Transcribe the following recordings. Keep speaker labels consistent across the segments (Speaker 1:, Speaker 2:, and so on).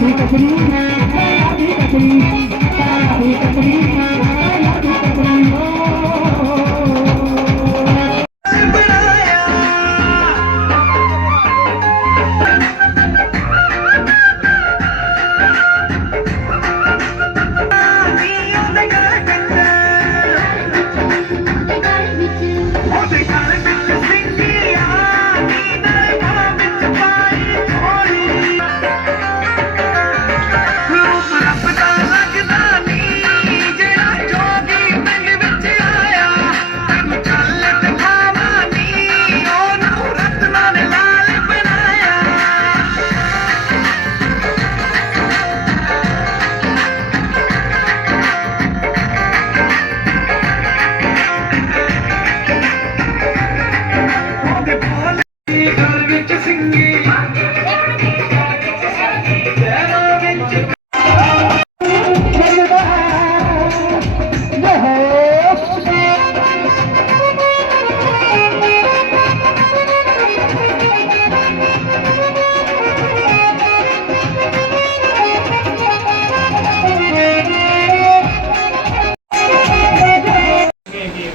Speaker 1: Thank you.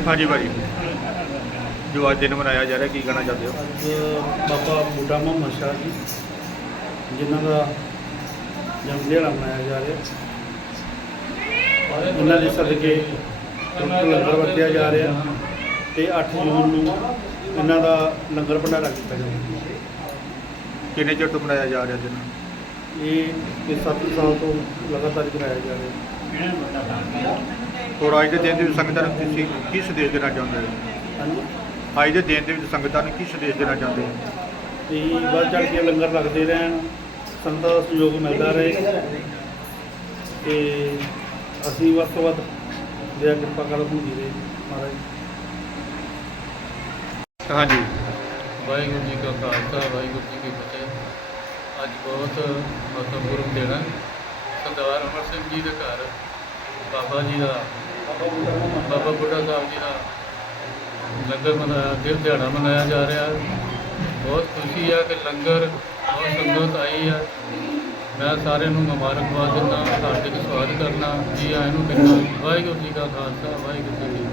Speaker 2: ਹਾਂਜੀ ਭਾਜੀ। ਜੋ ਅੱਜ ਦਿਨ ਮਨਾਇਆ ਜਾ ਰਿਹਾ ਕੀ ਕਹਿਣਾ ਚਾਹੁੰਦੇ ਹੋ?
Speaker 3: ਅੱਜ ਬਾਬਾ ਬੁੱਢਾ ਮੁਹੰਮਦ ਸ਼ਾਹ ਜੀ ਜਿਨ੍ਹਾਂ ਦਾ ਜਨਮ ਦਿਹਾੜਾ ਮਨਾਇਆ ਜਾ ਰਿਹਾ। ਉਹਨਾਂ ਦੇ ਸਦਕੇ ਲੰਗਰ ਵਰਤਿਆ ਜਾ ਰਿਹਾ ਤੇ 8 ਜੂਨ ਨੂੰ ਇਹਨਾਂ ਦਾ ਲੰਗਰ ਭੰਡਾਰਾ ਕੀਤਾ ਜਾਊਗਾ
Speaker 2: ਕਿੰਨੇ ਚਿਰ ਤੋਂ ਮਨਾਇਆ ਜਾ ਰਿਹਾ ਦਿਨ?
Speaker 3: ਇਹ ਇਹ 7 ਸਾਲ ਤੋਂ ਲਗਾਤਾਰ ਕਰਾਇਆ ਜਾ ਰਿਹਾ।
Speaker 2: ਔਰ ਅੱਜ ਦੇ ਦਿਨ ਦੇ ਵਿੱਚ ਸੰਗਤਾਂ ਨੂੰ ਤੁਸੀਂ ਕੀ ਸੰਦੇਸ਼ ਦੇਣਾ ਚਾਹੁੰਦੇ ਹੋ?
Speaker 3: ਹਾਂਜੀ।
Speaker 2: ਅੱਜ ਦੇ ਦਿਨ ਦੇ ਵਿੱਚ ਸੰਗਤਾਂ ਨੂੰ ਕੀ ਸੰਦੇਸ਼ ਦੇਣਾ ਚਾਹੁੰਦੇ ਹੋ?
Speaker 3: ਤੇ ਵੱਧ ਚੜ੍ਹ ਕੇ ਲੰਗਰ ਲੱਗਦੇ ਰਹਿਣ ਸੰਗਤਾਂ ਦਾ ਸਹਿਯੋਗ ਮਿਲਦਾ ਰਹੇ। ਤੇ ਅਸੀਂ ਵੱਧ ਤੋਂ ਵੱਧ ਦਇਆ ਕਿਰਪਾ ਕਰ ਹੁੰਦੀ ਰਹੇ ਮਹਾਰਾਜ।
Speaker 2: ਹਾਂਜੀ।
Speaker 4: ਵਾਹਿਗੁਰੂ ਜੀ ਕਾ ਖਾਲਸਾ ਵਾਹਿਗੁਰੂ ਜੀ ਕੀ ਫਤਿਹ। ਅੱਜ ਬਹੁਤ ਮਹੱਤਵਪੂਰਨ ਦਿਨ ਹੈ। ਸਰਦਾਰ ਅਮਰ ਸਿੰਘ ਜੀ ਦੇ ਘਰ ਬਾਬਾ ਜੀ ਦਾ, ਬਾਬਾ ਬੁੱਢਾ ਸਾਹਿਬ ਜੀ ਦਾ ਲੰਗਰ ਮਨਾਇਆ ਦਿਨ ਦਿਹਾੜਾ ਮਨਾਇਆ ਜਾ ਰਿਹਾ ਬਹੁਤ ਖੁਸ਼ੀ ਆ ਕਿ ਲੰਗਰ ਬਹੁਤ ਸੰਗਤ ਆਈ ਹੈ ਮੈਂ ਸਾਰਿਆਂ ਨੂੰ ਮੁਬਾਰਕਬਾਦ ਦਿੰਦਾ, ਹਾਰਦਿਕ ਸਵਾਗਤ ਕਰਨਾ। ਜੀ ਆਇਆਂ ਨੂੰ ਕਹਿੰਦਾ ਵਾਹਿਗੁਰੂ ਜੀ ਕਾ ਖਾਲਸਾ, ਵਾਹਿਗੁਰੂ ਜੀ